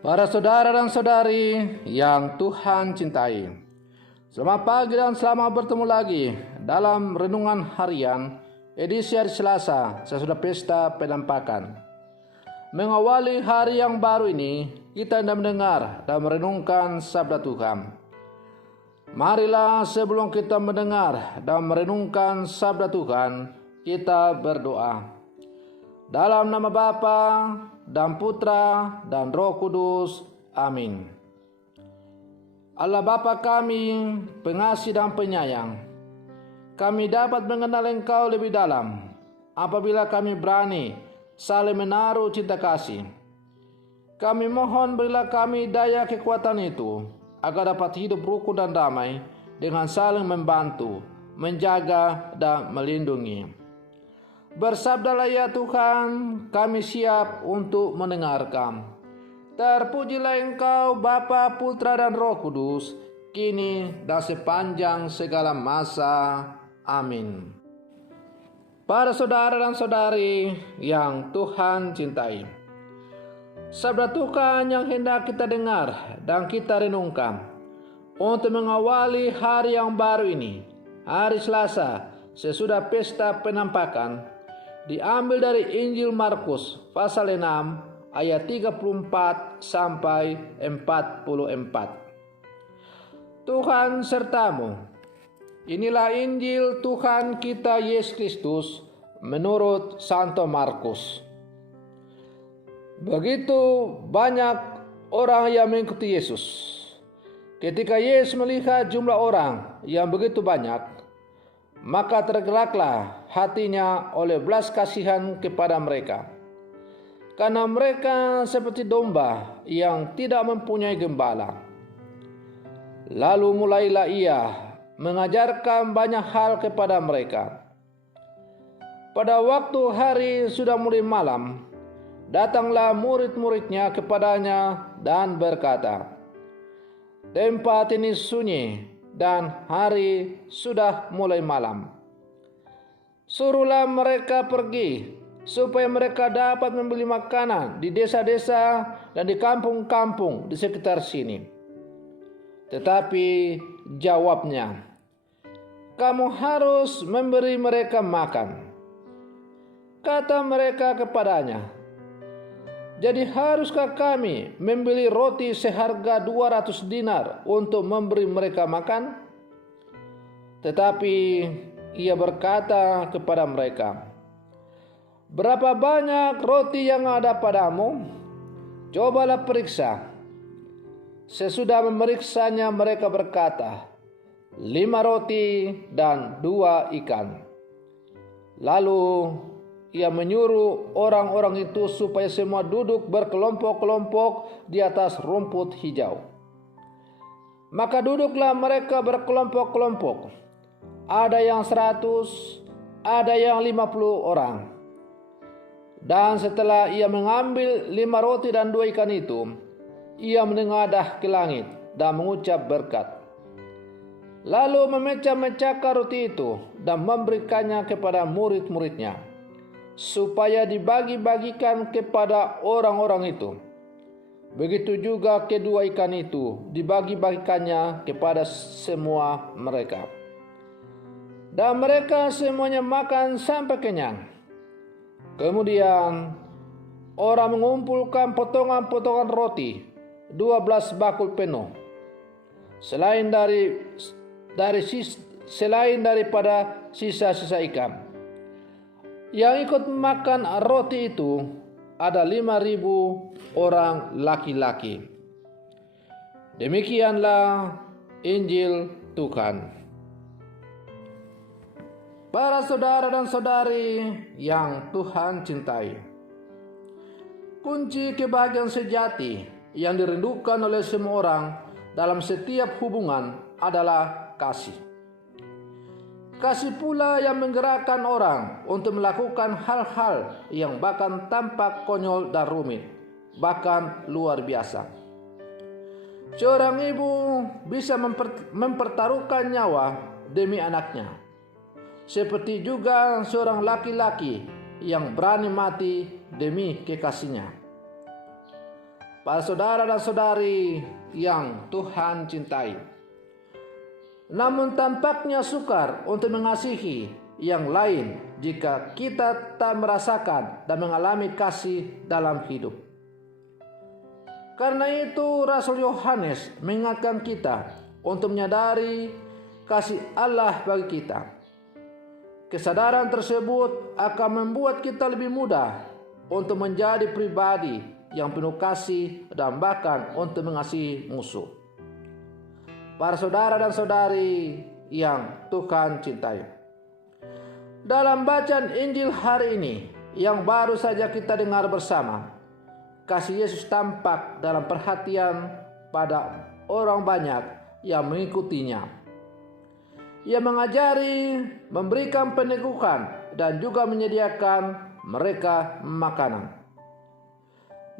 Para saudara dan saudari yang Tuhan cintai, selamat pagi dan selamat bertemu lagi dalam Renungan Harian edisi hari Selasa sesudah Pesta Penampakan. Mengawali hari yang baru ini, kita hendak mendengar dan merenungkan sabda Tuhan. Marilah sebelum kita mendengar dan merenungkan sabda Tuhan, kita berdoa. Dalam nama Bapa dan Putra dan Roh Kudus. Amin. Allah Bapa kami, pengasih dan penyayang, kami dapat mengenal Engkau lebih dalam apabila kami berani saling menaruh cinta kasih. Kami mohon berilah kami daya kekuatan itu, agar dapat hidup rukun dan damai dengan saling membantu, menjaga dan melindungi. Bersabdalah ya Tuhan, kami siap untuk mendengarkan. Terpujilah Engkau Bapa, Putra dan Roh Kudus, kini dan sepanjang segala masa. Amin. Para saudara dan saudari yang Tuhan cintai, sabda Tuhan yang hendak kita dengar dan kita renungkan untuk mengawali hari yang baru ini, hari Selasa sesudah Pesta Penampakan, diambil dari Injil Markus pasal 6 ayat 34 sampai 44. Tuhan sertamu. Inilah Injil Tuhan kita Yesus Kristus menurut Santo Markus. Begitu banyak orang yang mengikuti Yesus. Ketika Yesus melihat jumlah orang yang begitu banyak, maka tergeraklah hatinya oleh belas kasihan kepada mereka. Karena mereka seperti domba yang tidak mempunyai gembala. Lalu mulailah ia mengajarkan banyak hal kepada mereka. Pada waktu hari sudah mulai malam, datanglah murid-muridnya kepadanya dan berkata, "Tempat ini sunyi dan hari sudah mulai malam. Suruhlah mereka pergi, supaya mereka dapat membeli makanan di desa-desa dan di kampung-kampung di sekitar sini." Tetapi jawabnya, "Kamu harus memberi mereka makan." Kata mereka kepadanya, "Jadi haruskah kami membeli roti seharga 200 dinar untuk memberi mereka makan?" Tetapi ia berkata kepada mereka, "Berapa banyak roti yang ada padamu? Cobalah periksa." Sesudah memeriksanya mereka berkata, 5 roti dan 2 ikan. Lalu ia menyuruh orang-orang itu supaya semua duduk berkelompok-kelompok di atas rumput hijau. Maka duduklah mereka berkelompok-kelompok. Ada yang 100, ada yang 50 orang. Dan setelah ia mengambil 5 roti dan 2 ikan itu, ia menengadah ke langit dan mengucap berkat. Lalu memecah-mecahkan roti itu dan memberikannya kepada murid-muridnya, supaya dibagi-bagikan kepada orang-orang itu. Begitu juga kedua ikan itu dibagi-bagikannya kepada semua mereka. Dan mereka semuanya makan sampai kenyang. Kemudian orang mengumpulkan potongan-potongan roti 12 bakul penuh, selain daripada sisa-sisa ikan. Yang ikut makan roti itu ada 5.000 orang laki-laki. Demikianlah Injil Tuhan. Para saudara dan saudari yang Tuhan cintai, kunci kebahagiaan sejati yang dirindukan oleh semua orang dalam setiap hubungan adalah kasih. Kasih pula yang menggerakkan orang untuk melakukan hal-hal yang bahkan tampak konyol dan rumit, bahkan luar biasa. Seorang ibu bisa mempertaruhkan nyawa demi anaknya, seperti juga seorang laki-laki yang berani mati demi kekasihnya. para saudara dan saudari yang Tuhan cintai. Namun tampaknya sukar untuk mengasihi yang lain jika kita tak merasakan dan mengalami kasih dalam hidup. Karena itu Rasul Yohanes mengingatkan kita untuk menyadari kasih Allah bagi kita. Kesadaran tersebut akan membuat kita lebih mudah untuk menjadi pribadi yang penuh kasih dan bahkan untuk mengasihi musuh. Para saudara dan saudari yang Tuhan cintai. Dalam bacaan Injil hari ini yang baru saja kita dengar bersama, kasih Yesus tampak dalam perhatian pada orang banyak yang mengikutinya. Ia mengajari, memberikan peneguhan, dan juga menyediakan mereka makanan.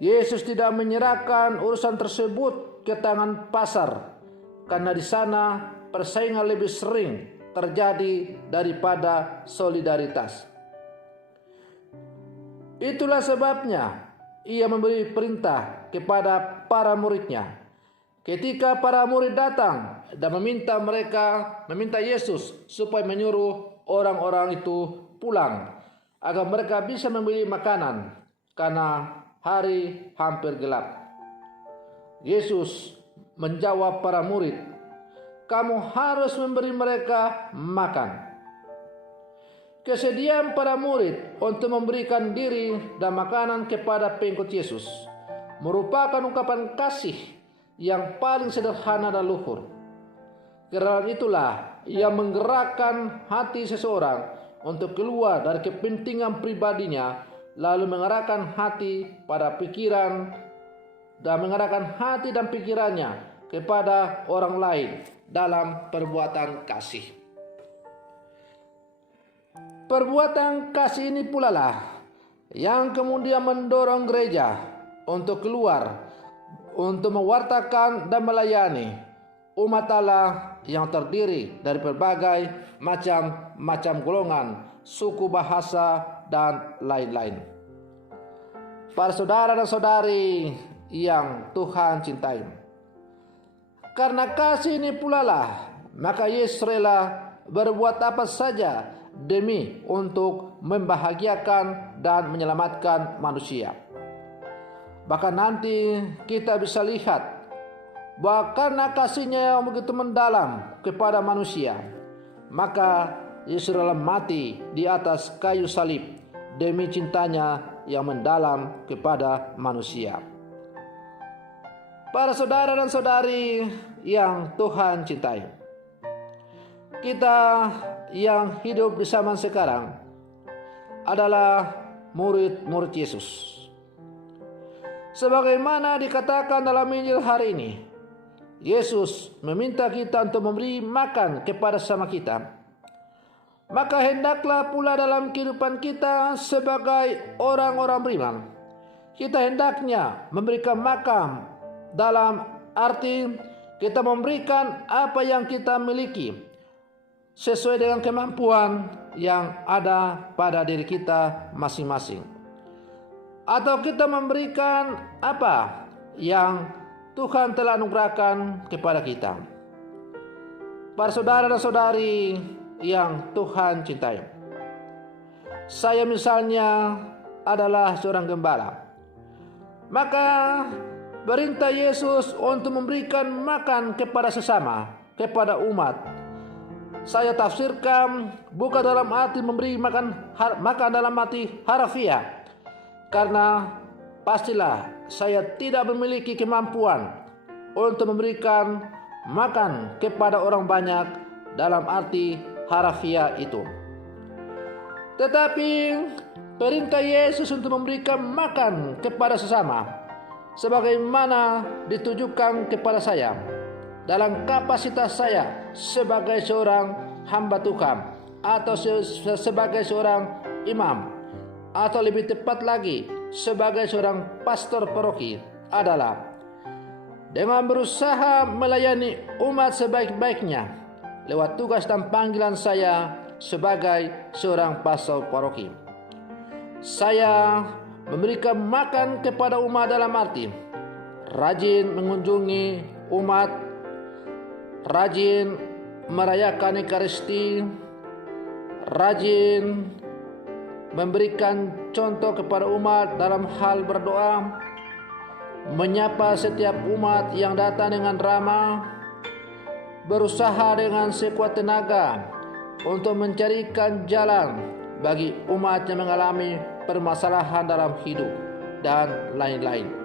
Yesus tidak menyerahkan urusan tersebut ke tangan pasar, karena di sana persaingan lebih sering terjadi daripada solidaritas. Itulah sebabnya ia memberi perintah kepada para muridnya. Ketika para murid datang dan meminta Yesus supaya menyuruh orang-orang itu pulang agar mereka bisa membeli makanan karena hari hampir gelap. Yesus menjawab para murid, "Kamu harus memberi mereka makan." Kesediaan para murid untuk memberikan diri dan makanan kepada pengikut Yesus merupakan ungkapan kasih yang paling sederhana dan luhur. Karena itulah ia menggerakkan hati seseorang untuk keluar dari kepentingan pribadinya, lalu mengarahkan hati pada pikiran dan mengarahkan hati dan pikirannya kepada orang lain dalam perbuatan kasih. Perbuatan kasih ini pula lah yang kemudian mendorong gereja untuk keluar, untuk mewartakan dan melayani umat Allah yang terdiri dari berbagai macam golongan, suku, bahasa, dan lain-lain. Para saudara dan saudari yang Tuhan cintai, karena kasih ini pula lah maka Yesus rela berbuat apa saja demi untuk membahagiakan dan menyelamatkan manusia. Bahkan nanti kita bisa lihat bahwa karena kasihnya yang begitu mendalam kepada manusia, maka Yesus rela mati di atas kayu salib demi cintanya yang mendalam kepada manusia. Para saudara dan saudari yang Tuhan cintai, kita yang hidup di zaman sekarang adalah murid-murid Yesus. Sebagaimana dikatakan dalam Injil hari ini, Yesus meminta kita untuk memberi makan kepada sesama kita. Maka hendaklah pula dalam kehidupan kita sebagai orang-orang beriman, kita hendaknya memberikan makan dalam arti kita memberikan apa yang kita miliki sesuai dengan kemampuan yang ada pada diri kita masing-masing. Atau kita memberikan apa yang Tuhan telah anugerahkan kepada kita. Para saudara dan saudari yang Tuhan cintai, saya misalnya adalah seorang gembala. Maka perintah Yesus untuk memberikan makan kepada sesama, kepada umat, saya tafsirkan bukan dalam arti memberi makan dalam arti harfiah. Karena pastilah saya tidak memiliki kemampuan untuk memberikan makan kepada orang banyak dalam arti harfiah itu. Tetapi perintah Yesus untuk memberikan makan kepada sesama sebagaimana ditujukan kepada saya dalam kapasitas saya sebagai seorang hamba Tuhan atau sebagai seorang imam, atau lebih tepat lagi sebagai seorang pastor paroki, adalah dengan berusaha melayani umat sebaik-baiknya lewat tugas dan panggilan saya sebagai seorang pastor paroki. Saya memberikan makan kepada umat dalam arti rajin mengunjungi umat, rajin merayakan Ekaristi, rajin memberikan contoh kepada umat dalam hal berdoa, menyapa setiap umat yang datang dengan ramah, berusaha dengan sekuat tenaga untuk mencarikan jalan bagi umat yang mengalami permasalahan dalam hidup, dan lain-lain.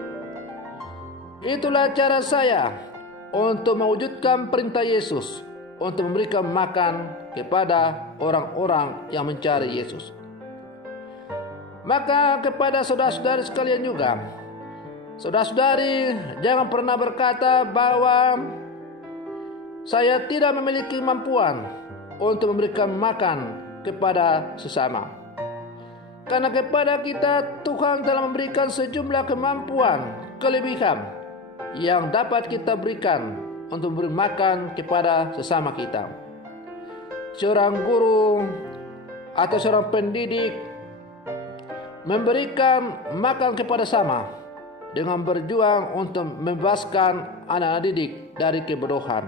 Itulah cara saya untuk mewujudkan perintah Yesus untuk memberikan makan kepada orang-orang yang mencari Yesus. Maka kepada saudara-saudari sekalian juga, saudara-saudari jangan pernah berkata bahwa saya tidak memiliki kemampuan untuk memberikan makan kepada sesama. Karena kepada kita Tuhan telah memberikan sejumlah kemampuan, kelebihan yang dapat kita berikan untuk memberi makan kepada sesama kita. Seorang guru atau seorang pendidik memberikan makan kepada sama dengan berjuang untuk membebaskan anak-anak didik dari kebodohan.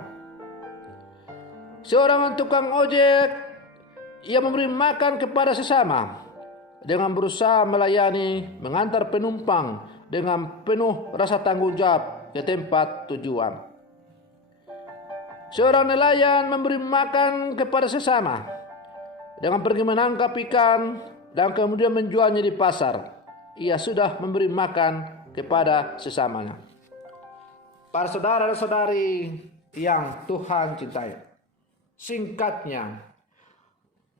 Seorang tukang ojek yang memberi makan kepada sesama dengan berusaha melayani, mengantar penumpang dengan penuh rasa tanggung jawab ke tempat tujuan. Seorang nelayan memberi makan kepada sesama dengan pergi menangkap ikan dan kemudian menjualnya di pasar. Ia sudah memberi makan kepada sesamanya. Para saudara dan saudari yang Tuhan cintai, singkatnya,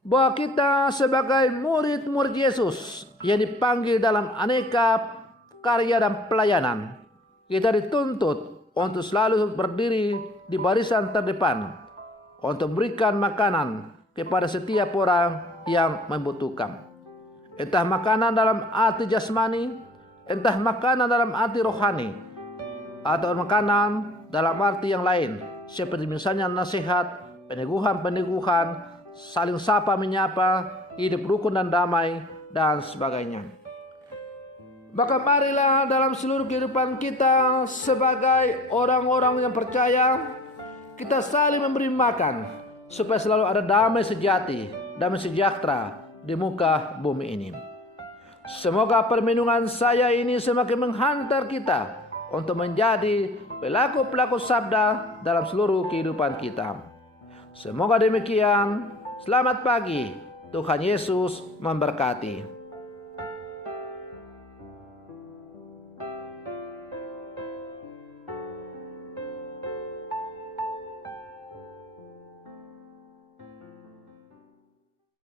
bahwa kita sebagai murid-murid Yesus yang dipanggil dalam aneka karya dan pelayanan, kita dituntut untuk selalu berdiri di barisan terdepan untuk berikan makanan kepada setiap orang yang membutuhkan. Entah makanan dalam arti jasmani, entah makanan dalam arti rohani, atau makanan dalam arti yang lain, seperti misalnya nasihat, peneguhan-peneguhan, saling sapa menyapa, hidup rukun dan damai, dan sebagainya. Maka marilah dalam seluruh kehidupan kita sebagai orang-orang yang percaya, kita saling memberi makan, supaya selalu ada damai sejati, damai sejahtera di muka bumi ini. Semoga permenungan saya ini semakin menghantar kita untuk menjadi pelaku-pelaku sabda dalam seluruh kehidupan kita. Semoga demikian. Selamat pagi. Tuhan Yesus memberkati.